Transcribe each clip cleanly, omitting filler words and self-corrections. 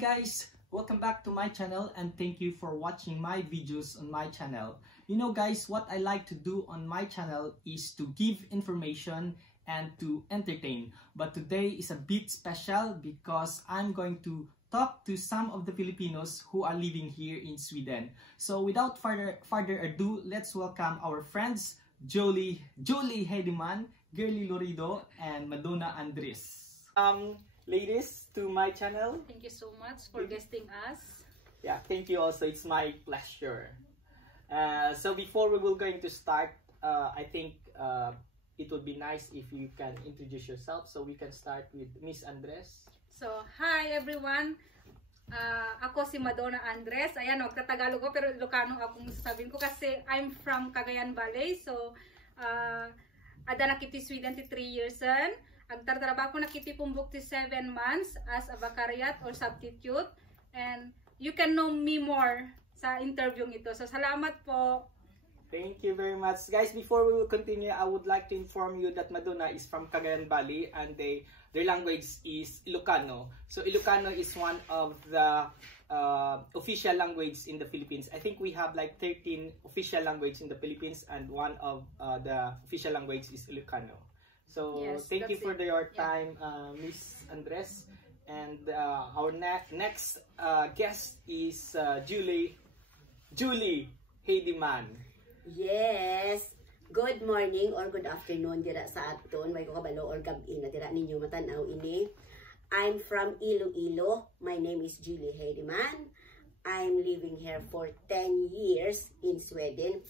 guys! Welcome back to my channel and thank you for watching my videos on my channel. You know guys, what I like to do on my channel is to give information and to entertain. But today is a bit special because I'm going to talk to some of the Filipinos who are living here in Sweden. So without further ado, let's welcome our friends Julie Heidemann, Girly Lorido, and Madonna Andres. Ladies, to my channel. Thank you so much for guesting us. Yeah, thank you also. It's my pleasure. So before we will going to start, I think it would be nice if you can introduce yourself. So we can start with Miss Andres. So, hi everyone. Ako si Madonna Andres. Ayan, magtatagalog ko pero Ilocano akong sasabihin ko kasi I'm from Cagayan Valley. So, ada nakiti Sweden 3 years on. Agtartrabaho ko nakiti pumbuk 7 months as a vicariat or substitute. And you can know me more sa interview ito. So, salamat po. Thank you very much. Guys, before we will continue, I would like to inform you that Madonna is from Cagayan Valley and their language is Ilocano. So, Ilocano is one of the official language in the Philippines. I think we have like 13 official language in the Philippines and one of the official language is Ilocano. So, yes, thank you for your time, Miss Andres. And our next guest is Julie Heidemann. Yes. Good morning or good afternoon dira sa aton. May kabalo or gabi na dira ninyo matanaw ini. I'm from Iloilo. My name is Julie Heidemann. I'm living here for 10 years in Sweden.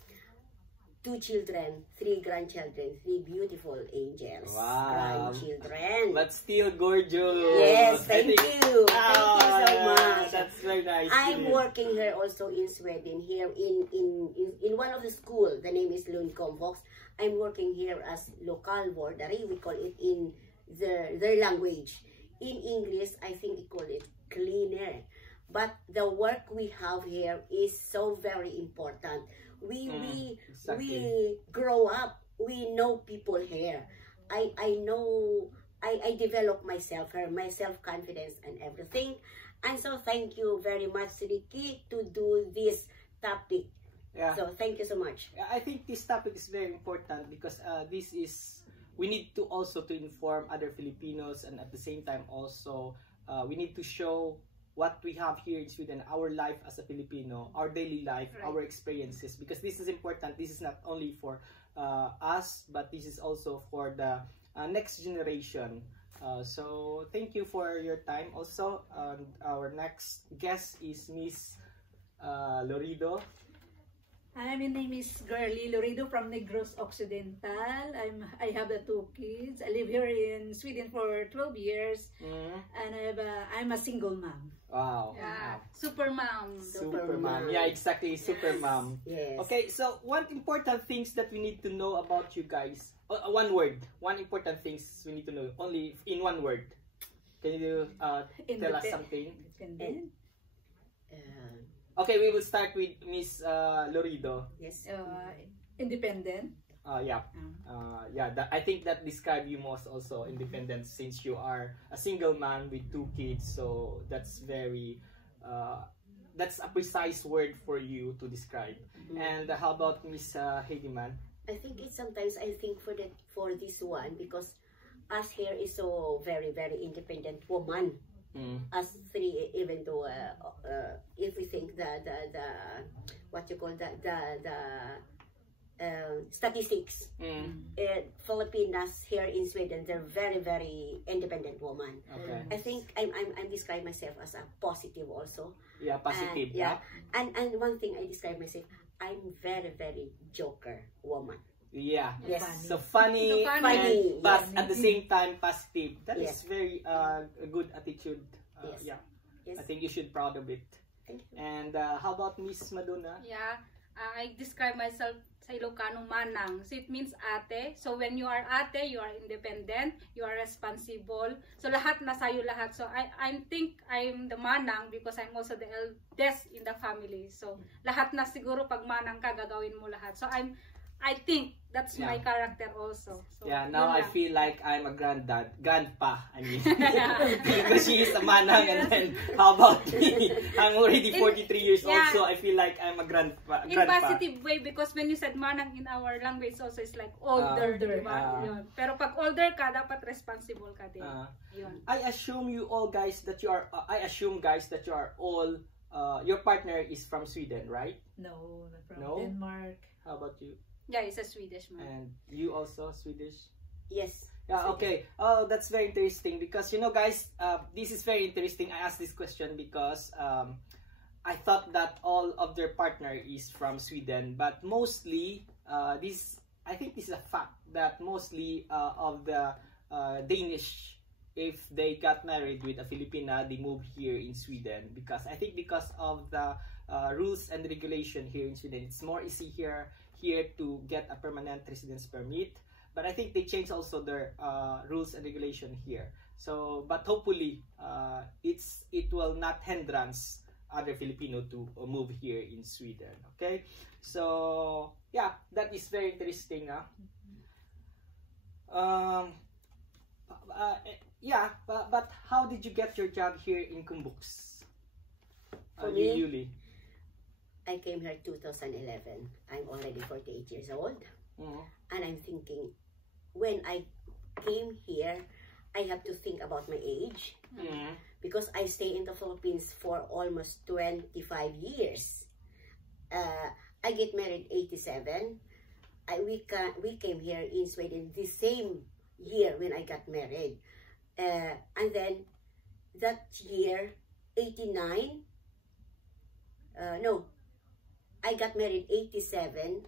2 children, 3 grandchildren, 3 beautiful angels. Wow. Grandchildren. But still gorgeous. Yes, thank you. Thank you so much. That's very nice. I'm working here also in Sweden, here in one of the school. The name is Lund Convox. I'm working here as local vårdare. We call it in their language. In English, I think we call it cleaner. But the work we have here is so very important. We grow up. We know people here. I know. I develop myself here, my self-confidence and everything. And so thank you very much, Ricky, to do this topic. Yeah. So thank you so much. I think this topic is very important because we need to also to inform other Filipinos, and at the same time also we need to show what we have here in Sweden, our life as a Filipino, our daily life, right, our experiences, because this is important. This is not only for us, but this is also for the next generation. So thank you for your time also. Our next guest is Miss Lorido. Hi, my name is Girly Lorido from Negros Occidental. I have 2 kids. I live here in Sweden for 12 years, and I'm a single mom. Wow. Yeah. Super mom. Super mom. Yeah, exactly. Super mom. Yes. Okay, so one important things that we need to know about you guys. One word. One important things we need to know. Only in one word. Can you tell us something? Independent. Okay, we will start with Miss Lorido. Yes. Independent. Yeah. I think that describe you most also, independent, since you are a single man with 2 kids. So that's very that's a precise word for you to describe. And how about Miss Heidemann? I think it's sometimes I think for this one, because us here is so very independent woman. As 3, even though if we think the what you call the statistics, Filipinas here in Sweden, they're very independent woman. Okay. I think I'm describe myself as a positive also. Yeah, positive. Yeah. And one thing I describe myself, I'm very joker woman. Yeah. Yes. So funny, Funny. but Yes. at the same time positive. That is Yes. very a good attitude. Yes. Yeah. Yes. I think you should proud of it. Thank you. And how about Miss Madonna? Yeah. I describe myself sa Ilocano manang. So it means ate. So when you are ate, you are independent, you are responsible. So lahat na sa'yo lahat. So I think I'm the manang because I'm also the eldest in the family. So lahat na siguro pag manang ka, gagawin mo lahat. So I'm I think that's Yeah. my character also. So, Yeah, now I yun lang. feel like I'm a grandpa, I mean. Because she is a manang, and then how about me? I'm already 43 years old, yeah. so I feel like I'm a grandpa. In positive way, because when you said manang in our language also is like older, Older. diba? Yun. Pero pag older ka, dapat responsible ka din. Yun. I assume you all guys that you are, I assume guys that you are all, your partner is from Sweden, right? No, not from No? Denmark. How about you? Yeah, he's a Swedish man. And you also Swedish? Yes. Yeah, okay. Oh, that's very interesting because, you know, guys, this is very interesting. I asked this question because I thought that all of their partner is from Sweden, but mostly, I think this is a fact that mostly of the Danish, if they got married with a Filipina, they move here in Sweden because I think because of the rules and regulation here in Sweden, it's more easy here to get a permanent residence permit. But I think they changed also their rules and regulation here. So, but hopefully, it will not hindrance other Filipino to move here in Sweden. Okay, so yeah, that is very interesting. Yeah, but how did you get your job here in Kumbuks? For me, Yuli? I came here 2011. I'm already 48 years old. And I'm thinking, when I came here, I have to think about my age. Because I stay in the Philippines for almost 25 years. I get married 87. We came here in Sweden the same year when I got married. And then that year, 89, no, I got married 87.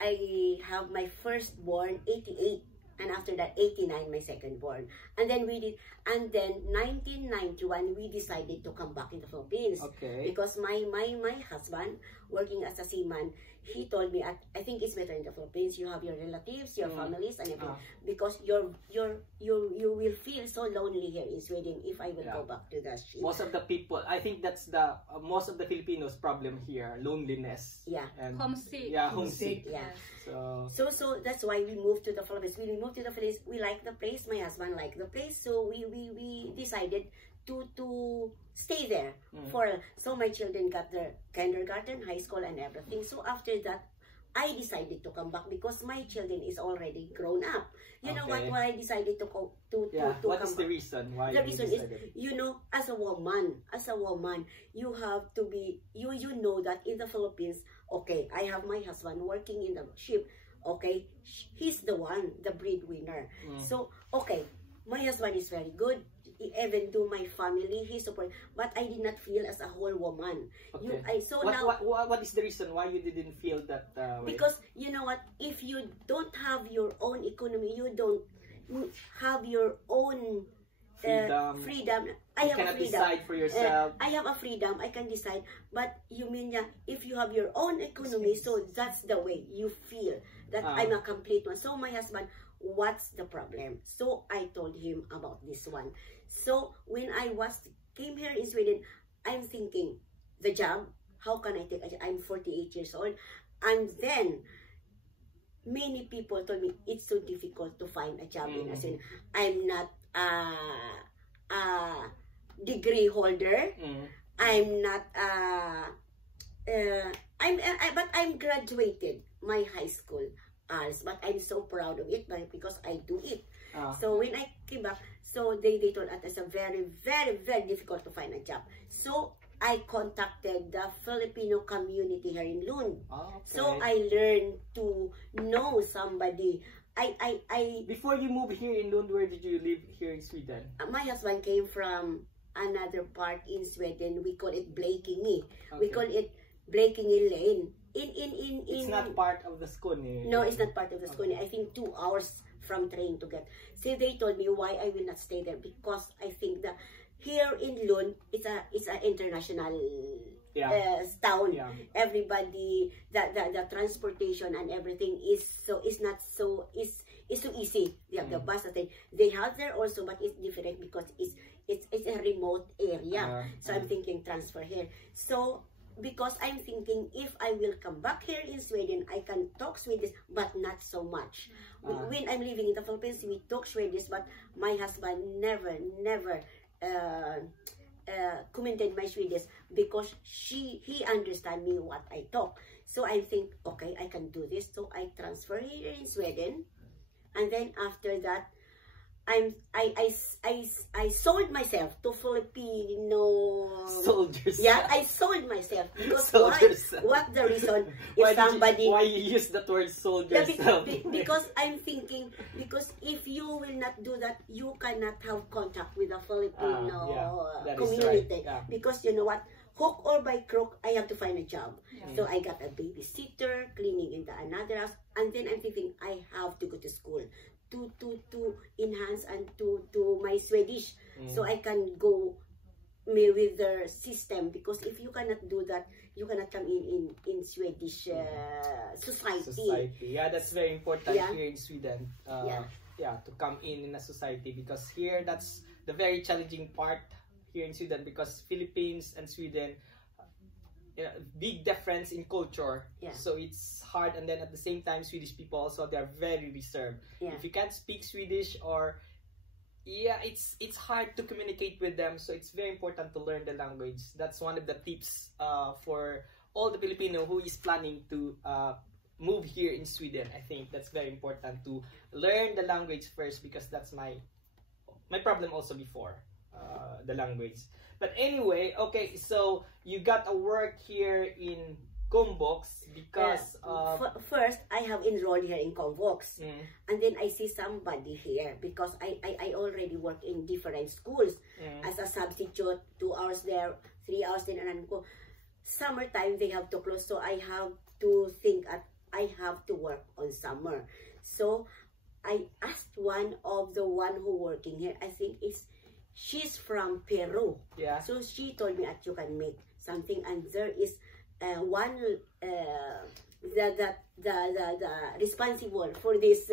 I have my firstborn 88, and after that 89 my secondborn. And then 1991 we decided to come back in the Philippines. Okay. Because my husband working as a seaman, he told me, I think it's better in the Philippines. You have your relatives, your families, and everything. Because you will feel so lonely here in Sweden if I will go back to the ship. Most of the people, I think that's the most of the Filipinos' problem here, loneliness. Yeah. And Homesick. Yeah, homesick. Yeah. So that's why we moved to the Philippines. When we moved to the Philippines, we liked the place. My husband liked the place, so we decided to stay there so my children got their kindergarten, high school, and everything. So after that, I decided to come back because my children is already grown up. You know what? Why I decided to go to what come is the back? reason why The you reason decided? is, you know, as a woman, you have to be, you know that in the Philippines, okay, I have my husband working in the ship, okay, he's the one, the breadwinner. So, okay, my husband is very good, even though my family, he support, but I did not feel as a whole woman. Okay. What is the reason why you didn't feel that way? Because, you know what, if you don't have your own economy, you don't have your own freedom. I have cannot a freedom. decide for yourself. I have a freedom. I can decide. But you mean, if you have your own economy, so that's the way you feel that I'm a complete one. So my husband, what's the problem? So I told him about this one. So when I came here in Sweden, I'm thinking the job. How can I take a job? I'm 48 years old, and then many people told me it's so difficult to find a job in Sweden. I'm not a degree holder. I'm not but I'm graduated my high school, but I'm so proud of it because I do it. So when I came back, so they told us it's a very, very, very difficult to find a job. So I contacted the Filipino community here in Lund. So I learned to know somebody. Before you moved here in Lund, where did you live here in Sweden? My husband came from another part in Sweden. We call it Blekinge. We call it Blekinge Lane. It's not part of the Skåne. No, it's not part of the Skåne. I think 2 hours from train to get. So they told me why I will not stay there, because I think that here in Lund, it's an international town. Everybody, the transportation and everything is so easy. They have the bus that they have there also, but it's different because it's a remote area. So I'm thinking transfer here. So because I'm thinking if I will come back here in Sweden, I can talk Swedish, but not so much. When I'm living in the Philippines, we talk Swedish, but my husband never commented my Swedish because he understand me what I talk. So I think, okay, I can do this. So I transfer here in Sweden, and then after that, I sold myself to Filipino soldiers. Yeah, I sold myself because Soldiers. What the reason if somebody why you use that word soldiers? because I'm thinking, because if you will not do that, you cannot have contact with the Filipino community. Right. Because you know what, hook or by crook, I have to find a job. So I got a babysitter, cleaning in the another house, and then I'm thinking I have to go to school to enhance and to my Swedish, so I can go with the system, because if you cannot do that, you cannot come in Swedish society. Yeah, that's very important here in Sweden. To come in a society, because here that's the very challenging part here in Sweden, because Philippines and Sweden, big difference in culture, so it's hard. And then at the same time, Swedish people also, they're very reserved. If you can't speak Swedish, or it's hard to communicate with them, so it's very important to learn the language. That's one of the tips for all the Filipino who is planning to move here in Sweden. I think that's very important to learn the language first, because that's my problem also before, the language. But anyway, okay, so you got a work here in Combox because first I have enrolled here in Combox, and then I see somebody here because I already work in different schools as a substitute, 2 hours there, 3 hours there, and summertime they have to close, so I have to think that I have to work on summer. So I asked one who working here, I think she's from Peru. So she told me that you can make something, and there is one the responsible for this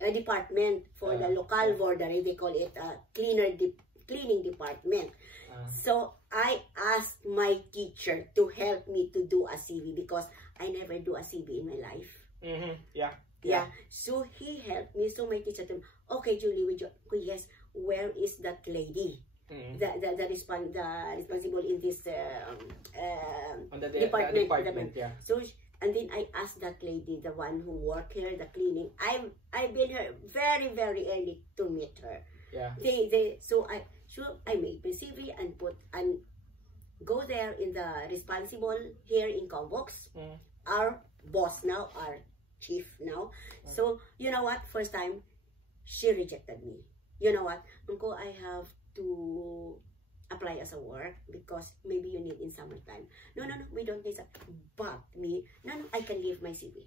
department for the local border, they call it cleaning department. So I asked my teacher to help me to do a CV, because I never do a CV in my life. So he helped me. So my teacher told me, okay, Julie, yes, where is that lady? The responsible in this department. So and then I asked that lady, the one who work here, the cleaning. I've been here very early to meet her. So I made my CV and go there in the responsible here in Combox. Our boss now, our chief now. So you know what? First time she rejected me. You know what, Uncle, I have to apply as a work because maybe you need in summertime. No, we don't need that. But me, no, I can give my CV.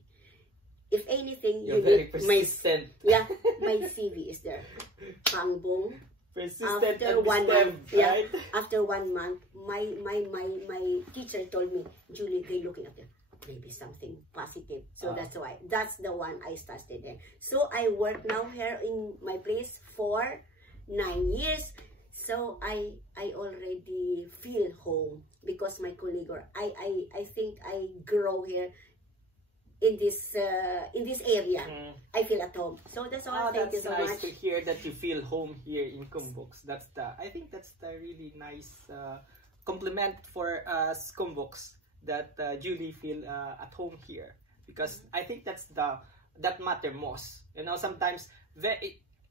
If anything, you're very persistent. My CV is there. Pangbong. Persistent after 1 month, right? After 1 month, my teacher told me, Julie, they looking at you. Maybe something positive. So that's the one I started there. So I work now here in my place for 9 years. So I already feel home, because my colleague, I think I grow here in this area. I feel at home. So that's all. Thank you so much. That's nice to hear that you feel home here in Combox. I think that's the really nice compliment for us Combox, that Julie feel at home here, because I think that matter most. You know, sometimes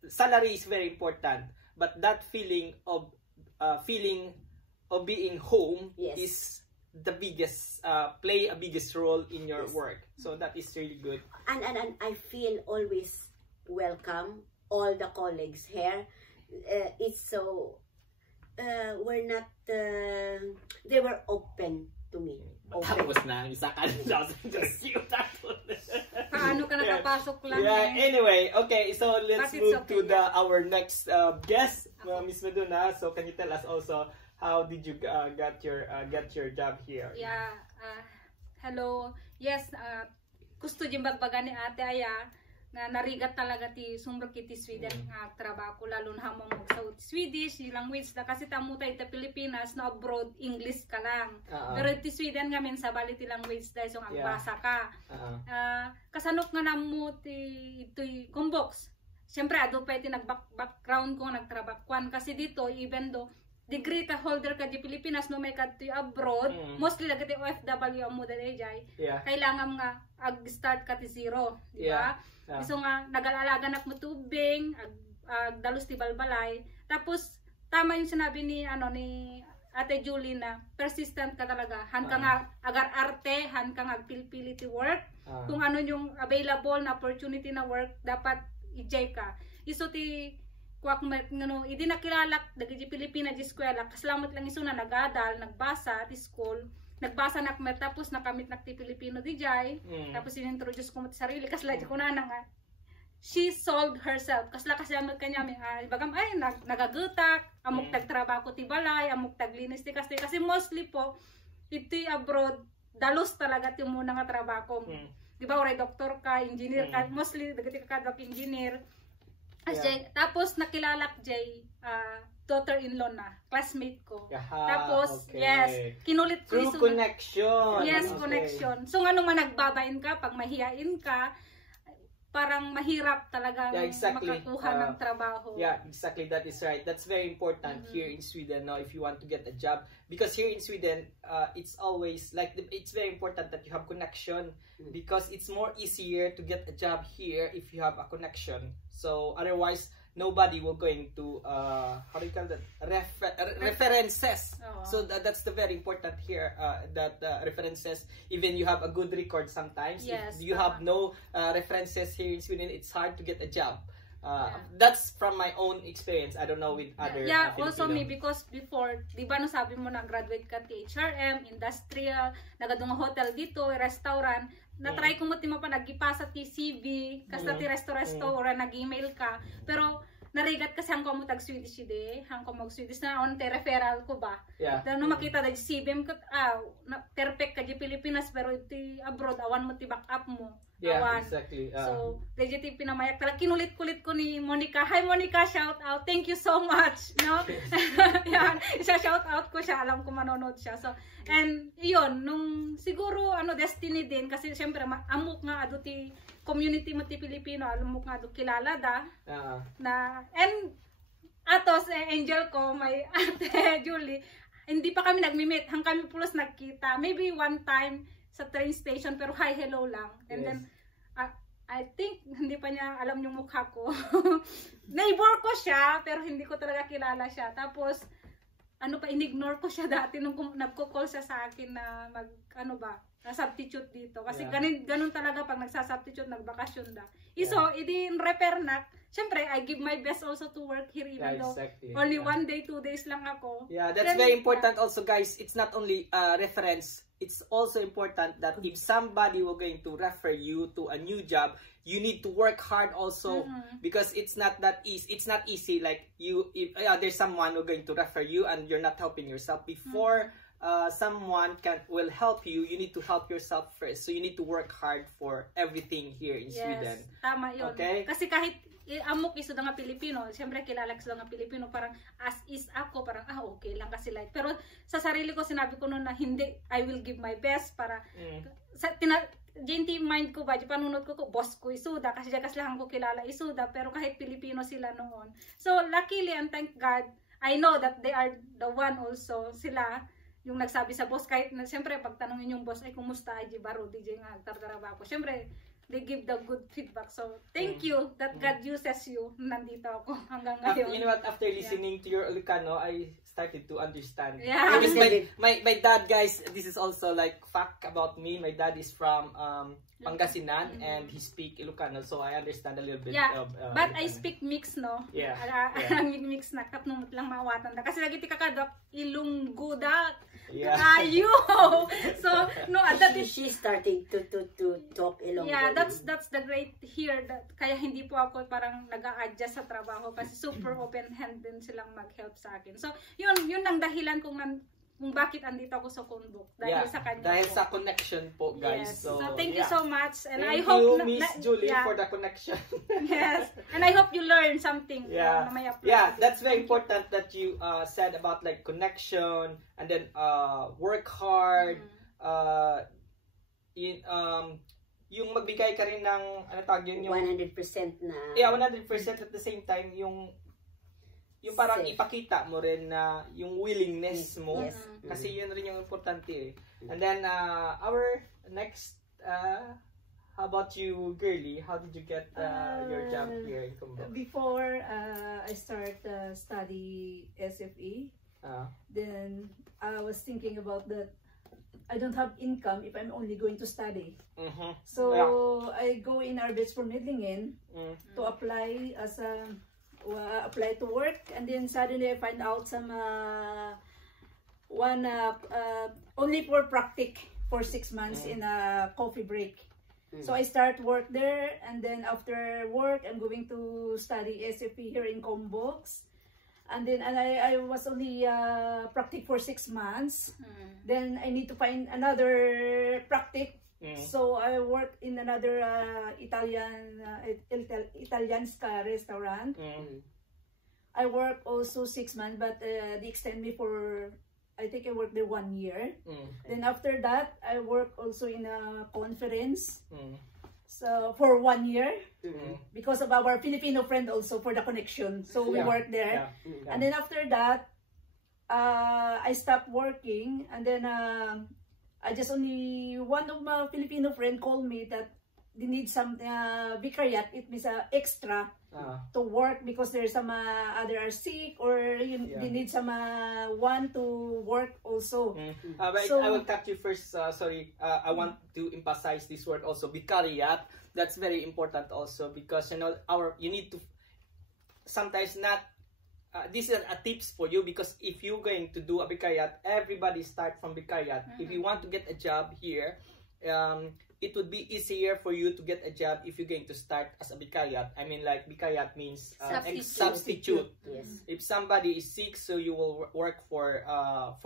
salary is very important, but that feeling of being home is the biggest play a biggest role in your work. So that is really good. And I feel always welcome, all the colleagues here. It's so we're not they were open to me. Tapos na ang isa ka just cute. Paano ka nakapasok lang? Anyway, okay, so let's move to our next guest, Miss Madonna. So can you tell us also, how did you get your job here? Hello. Yes, gusto din bagbagan ni Ate Aya. nga narigat talaga ti sumrok iti Sweden nga trabaho lalo na hamon mo sa Swedish yung language da kasi tamo tayo iti Pilipinas na abroad English ka lang pero iti Sweden nga men sa bali ti language da so agbasa ka kasanok nga namo ti ito'y combox syempre ado pa iti nag-background ko nagtrabakuan kasi dito even though degree ka holder ka di Pilipinas no may kadto abroad mostly lagati OFW amo dali jay kailangan nga ag-start ka ti zero di ba so nga nag-aalaga nak mo tubing dalos ti balbalay tapos tama yung sinabi ni ni Ate Julie na persistent ka talaga han ka nga agar-arte han ka nga agpilpili ti work kung ano yung available na opportunity na work dapat i-jay ka iso ti kuwak ngano idi nakilalak dagiti Pilipina di eskwela kasalamat lang iso na nagadal nagbasa ti school nagbasa nak tapos nakamit nak ti Pilipino di jay tapos inintroduce ko mo ti sarili kasla di ko na nga she sold herself kasla kasalamat kanya bagam ay nagagutak amok tagtrabaho ti balay amok taglinis ti kasi mostly po iti abroad dalos talaga ti muna nga trabaho di ba oray doktor ka engineer ka mostly dagiti ka engineer tapos nakilalak jay daughter-in-law na, classmate ko. Tapos, yes, kinulit ko through connection. Yes, connection. So, ano man nagbabain ka, pag mahiyain ka, parang mahirap talaga makakuha ng trabaho. Yeah, exactly. That is right. That's very important here in Sweden, no, if you want to get a job. Because here in Sweden, it's always, like, it's very important that you have connection. Because it's more easier to get a job here if you have a connection. So, otherwise, nobody will going to how do you call that references. So that's the very important here that references, even you have a good record sometimes, if you have no references here in Sweden, it's hard to get a job. That's from my own experience. I don't know with other also me because before di ba no sabi mo na graduate ka ti HRM, industrial, nagadung hotel dito, restaurant. Na-try ko mo ti mo pa nagipasa ti CV, kasta ti resto-resto, or nag-email ka. Pero, narigat kasi hangko mo tag-Swedish ide, hangko mo Swedish na on te referral ko ba. Dahil no makita dahil CV mo, perfect ka di Pilipinas, pero iti abroad, awan mo ti back-up mo. Awan. Exactly. So, legit pinamayak talaga. Kinulit-kulit ko ni Monica. Hi Monica, shout out. Thank you so much. No? Yan. Isa shout out ko siya. Alam ko manonood siya. So, and yun, nung siguro destiny din kasi syempre amok nga ado ti community mo ti Pilipino, amok nga ado kilala da. Na and atos angel ko, may Ate Julie, hindi pa kami nagmi-meet, hang kami pulos nagkita. Maybe one time sa train station pero hi hello lang. And then I think hindi pa niya alam yung mukha ko. Neighbor ko siya pero hindi ko talaga kilala siya. Tapos inignore ko siya dati nung nagko-call siya sa akin na substitute dito. Kasi ganun talaga pag nagsasubstitute, nagbakasyon da. Repair na. Siyempre, I give my best also to work here even though only 1 day, 2 days lang ako. Yeah, that's very important also guys. It's not only reference. It's also important that if somebody will going to refer you to a new job, you need to work hard also because it's not that easy. It's not easy like there's someone who going to refer you and you're not helping yourself. Before someone will help you, you need to help yourself first. So you need to work hard for everything here in Sweden. Tama yun. Okay? Kasi kahit amok iso nga Pilipino, siyempre kilala ko nga Pilipino, parang as is ako, parang okay lang kasi like. Pero sa sarili ko sinabi ko noon na hindi, I will give my best para mind ko ba, di panunod ko boss ko isuda, kasi jakas lang ko kilala isuda, pero kahit Pilipino sila noon. So luckily and thank God, I know that they are the one also, sila yung nagsabi sa boss, kahit na siyempre pagtanungin yung boss ay kumusta ay baro DJ nga tartaraba ko, siyempre they give the good feedback. So, thank you that God uses you. Nandito ako hanggang ngayon. You know what? After listening to your Ilocano, I started to understand. Yeah. Because my dad, guys, this is also like fact about me. My dad is from Pangasinan and he speak Ilocano, so I understand a little bit of but Ilocano. I speak mix, no? Mix na kapnumot lang mawatan da. Kasi lagi ti kakadok ilungguda. Ayo. So no, that is she's starting to talk Ilonggo. Yeah, that's the great here that kaya hindi po ako parang nag-a-adjust sa trabaho kasi super open hand din silang mag-help sa akin. So yun ang dahilan kung kung bakit andito ako sa Kunbok. Dahil sa kanya dahil po. sa connection po, guys. Yes. So thank you so much. And thank I hope you, Miss Julie, yeah. for the connection. Yes. And I hope you learn something. Yeah. Yeah, that's very important that you said about like connection, and then work hard. Yung magbigay ka rin ng ano tawag yun, yung 100% na. Yeah, 100% at the same time yung parang Safe. ipakita mo rin na yung willingness mo. Yes. Kasi yun rin yung importante eh. And then our next how about you, Girly? How did you get your job here in Kumbo? Before I start study SFE, then I was thinking about that I don't have income if I'm only going to study. So I go in Arbits for Midlingen to apply as a apply to work, and then suddenly I find out some only for practic for 6 months in a coffee break. So I start work there, and then after work I'm going to study SFP here in Combox. And then I was only practic for 6 months. Then I need to find another practic. So I work in another Italianska restaurant. I work also 6 months, but they extend me for, I think I worked there 1 year. Then after that, I work also in a conference. So for 1 year, because of our Filipino friend also for the connection. So we work there. And then after that, I stopped working. And then I just only, one of my Filipino friend called me that they need some vicariat. It means extra to work because there's some other are sick, or they need some one to work also. But So, I will cut you first. Sorry, I want to emphasize this word also, vicariat. That's very important also, because you know you need to sometimes not. This is a tips for you, because if you're going to do a vicariat, everybody start from vicariat. If you want to get a job here, it would be easier for you to get a job if you're going to start as a vicariat. I mean, like vicariat means substitute. Yes. If somebody is sick, so you will work for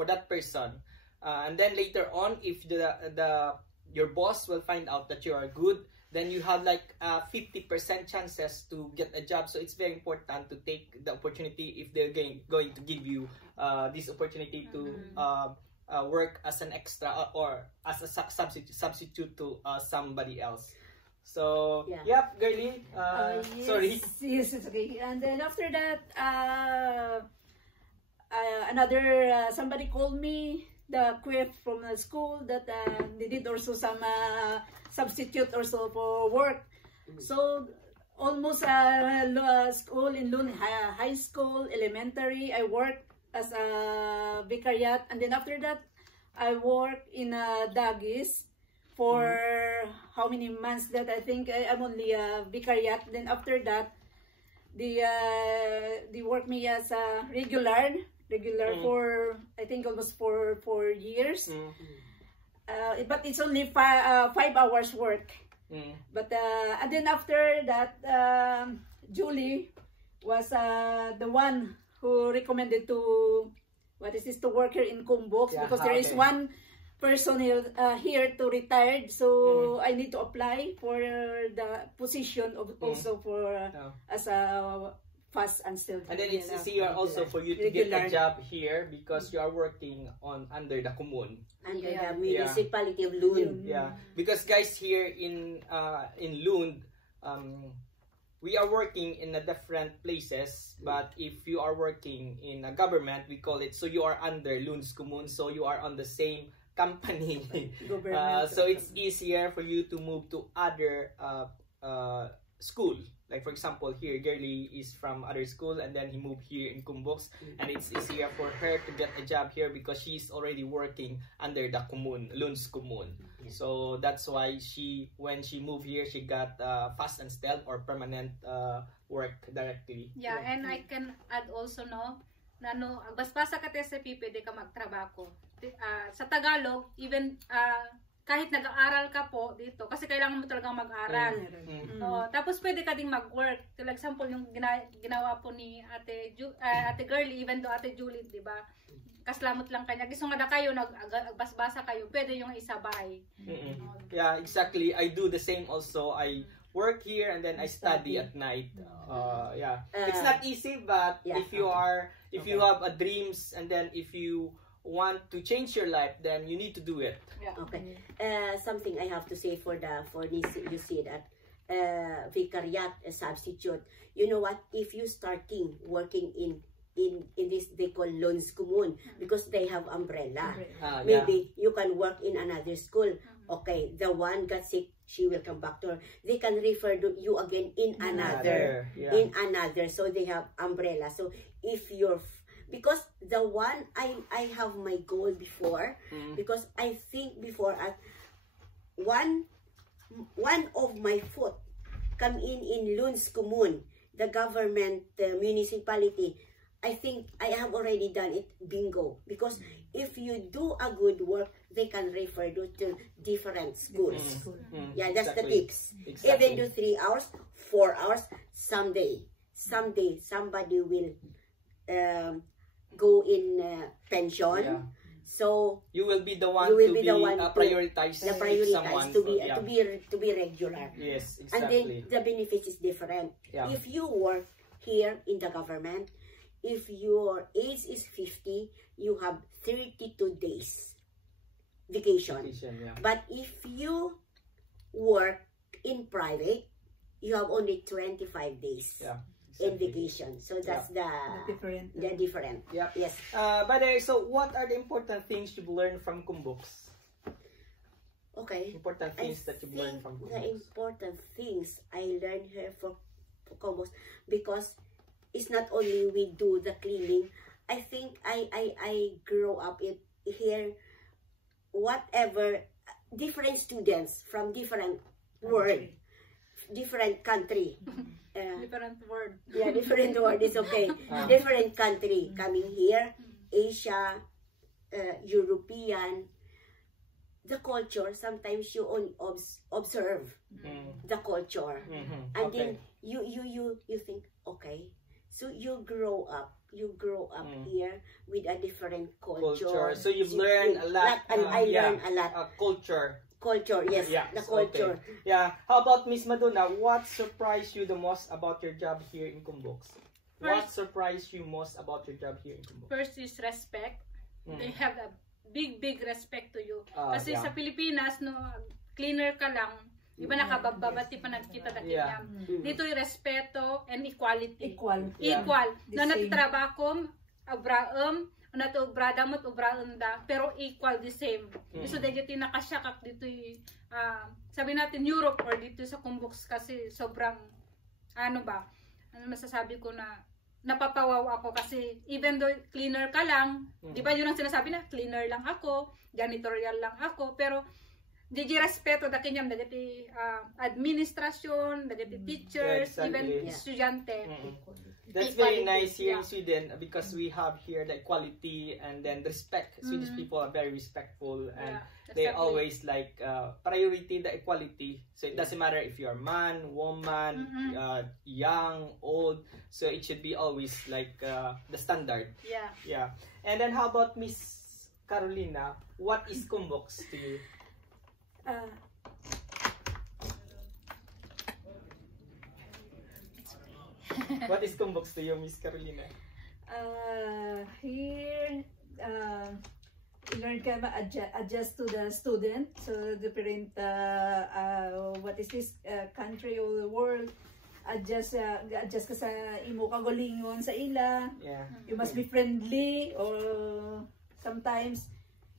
that person, and then later on, if your boss will find out that you are good, then you have like 50% chances to get a job. So it's very important to take the opportunity if they're going to give you this opportunity to work as an extra or as a substitute to somebody else. So Girly, yes, sorry. Yes, it's okay. And then after that, another somebody called me, the queer from the school, that they did also some substitute also for work. So almost school in Lund, high school, elementary, I worked as a vicariat, and then after that I worked in Dagis for how many months that I think I'm only a vicariat. Then after that they work me as a regular for I think almost for 4 years. But it's only 5 hours work. But and then after that, Julie was the one who recommended to to work here in Kumbox, because there is one person here to retired, so I need to apply for the position of also for as a fast and still. And then it's easier also for you to get a job here, because you are working under the commune. Under the municipality of Lund. Yeah, because guys, here in Lund, we are working in a different places, but if you are working in a government, we call it, so you are under Lund's commune, so you are on the same company. So it's easier for you to move to other school. Like for example, here Girly is from other school, and then he moved here in Kumbox, and it's easier for her to get a job here because she's already working under the commune, Lund's commune. So that's why when she moved here, she got fast and stealth or permanent work directly. Yeah, and I can add also basta ka TSP, pwede ka magtrabaho. Sa Tagalog, even kahit nag-aaral ka po dito, kasi kailangan mo talagang mag-aral. Tapos pwede ka ding mag-work. For example, yung ginawa po ni Ate Girly, even though Ate Julie, di ba? kaslamot lang kanya. Gusto nga da kayo, nagbasbasa kayo, pwede yung isabay. Yeah, exactly. I do the same also. I work here and then I study at night. Yeah, it's not easy, but if you have a dreams and then if you want to change your life, then you need to do it. Yeah. Okay. Something I have to say for this, you see that vicariat substitute. You know what? If you starting working in this, they call loans commune because they have umbrella. Maybe you can work in another school. Okay, the one got sick, she will come back to her. They can refer to you again in another. So they have umbrella. So if you're because the one I have my goal before, because I think before at one of my foot come in Luns Commune, the government municipality. I think I have already done it bingo, because if you do a good work, they can refer you to different schools. Yeah, that's the tips. Even do 3 hours, 4 hours, someday somebody will go in pension. So you will be the one to prioritize someone to be regular. Yes, exactly. And then the benefits is different. If you work here in the government, if your age is 50, you have 32 days vacation. But if you work in private, you have only 25 days. In vacation, so that's the different. Yes. By the way, so what are the important things you've learned from Kumboks? Okay. Important things that you've learned from Kumboks. The important things I learned here for Kumboks, because it's not only we do the cleaning. I think I grow up here. Whatever, different students from different world, different country. Different word. Yeah, different word is okay. Different country coming here, Asia, European. The culture, sometimes you only observe the culture, and then you think, okay, so you grow up here with a different culture. So you've learned a lot, and I learned a lot. Culture, yes, the culture. Okay. Yeah. How about Miss Madonna? What surprised you the most about your job here in Kumboks? What surprised you most about your job here in Kumboks? First is respect. They have a big respect to you. Kasi sa Pilipinas, no, cleaner ka lang, iba nakababati pa nagkita na kinyam. Dito yung respeto and equality. Equal. Na nagtrabakom, abraam, nato ubradamot ubraanda, pero equal the same. So dagiti nakasyak dito sabi natin Europe or dito sa Kumboks, kasi sobrang masasabi ko na napapawaw ako, kasi even though cleaner ka lang, di ba yun ang sinasabi na cleaner lang ako, janitorial lang ako, pero digi respeto da kinyam dagiti administrasyon, dagiti teachers, even estudyante. That's very nice here in Sweden, because we have here the equality and then respect. Swedish people are very respectful, and they always like priority the equality. So it doesn't matter if you're man, woman, young, old. So it should be always like the standard. Yeah. And then how about Miss Carolina? What is Kumboks to you? What is Kumboks to you, Miss Carolina? Here, you learn ka adjust to the student, so different what is this country or the world, adjust ka sa imo kagalingon sa ila. You must be friendly, or sometimes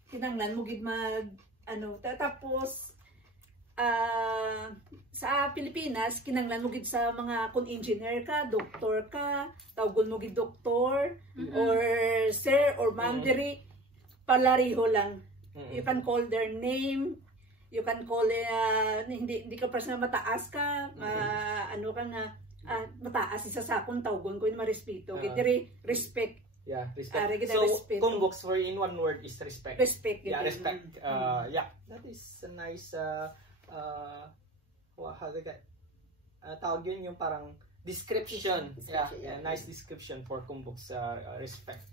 kinanglan mo gid mag tapos sa Pilipinas kinanglan mo gid sa mga kung engineer ka, doktor ka, tawgon mo gid doktor or sir or ma'am, diri palariho lang. You can call their name, you can call hindi ka personal mataas ka, mataas isa sa akong tawgon ko yung marespeto. Diri respect. Yeah, respect. So, Kumboks for in one word is respect. Respect. Yeah, respect. Yeah, that is a nice tawag yun yung parang description. Yeah, nice description for Kumboks respect.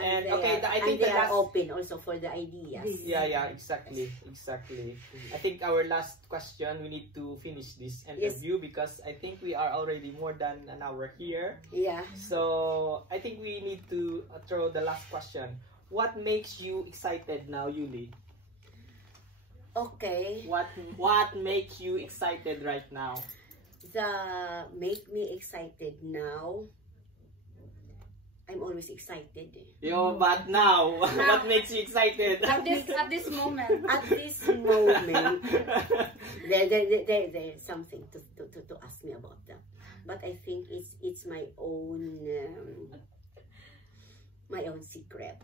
And they okay, are, I think they the are last... open also for the ideas. Yeah, exactly. I think our last question, we need to finish this interview because I think we are already more than an hour here. Yeah. So I think we need to throw the last question. What makes you excited now, Yuli? Okay. What makes you excited right now? Make me excited now. I'm always excited. Yo, but now, what makes you excited? At this moment. At this moment, there's something to ask me about that. But I think it's my own secret.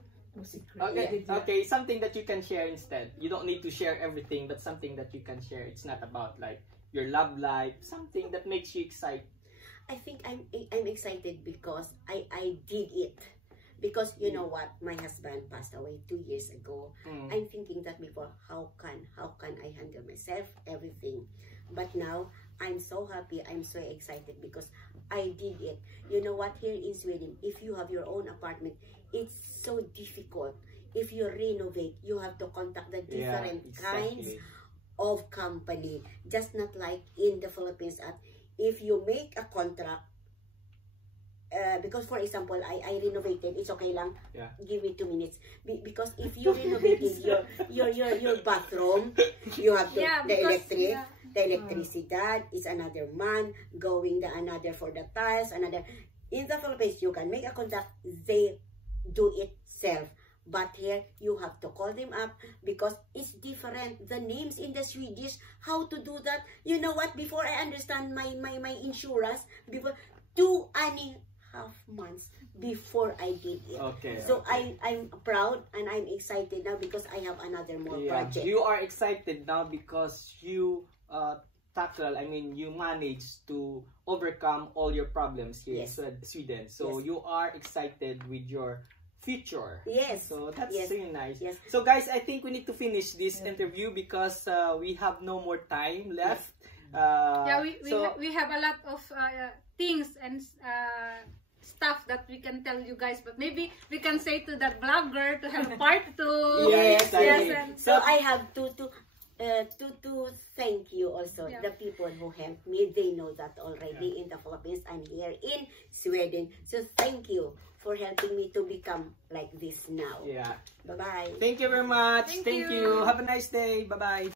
Okay, something that you can share instead. You don't need to share everything, but something that you can share. It's not about like your love life, something that makes you excited. I think I'm excited because I did it. Because you know what, my husband passed away 2 years ago. I'm thinking that before, how can I handle myself, everything. But now I'm so happy, I'm so excited because I did it. You know what, here in Sweden, if you have your own apartment, it's so difficult. If you renovate, you have to contact the different kinds of company. Just not like in the Philippines. If you make a contract, because for example, I renovated, it's okay lang, give me 2 minutes. Because if you renovated your bathroom, you have to, the electricidad is another man, going another for the tiles, another. In the Philippines, you can make a contract, they do it self. But here, you have to call them up because it's different. The names in the Swedish, how to do that. You know what? Before I understand my insurance, before 2.5 months before I did it. Okay. So I'm proud and I'm excited now because I have another more project. You are excited now because you you managed to overcome all your problems here in Sweden. So you are excited with your future. Yes. So that's really nice. Yes. So guys, I think we need to finish this interview because we have no more time left. We have a lot of things and stuff that we can tell you guys, but maybe we can say to the vlogger to have part 2. Yes. And so I have to thank you also, the people who helped me. They know that already in the Philippines. I'm here in Sweden. So thank you for helping me to become like this now. Yeah. Bye-bye. Thank you very much. Thank you. Have a nice day. Bye-bye.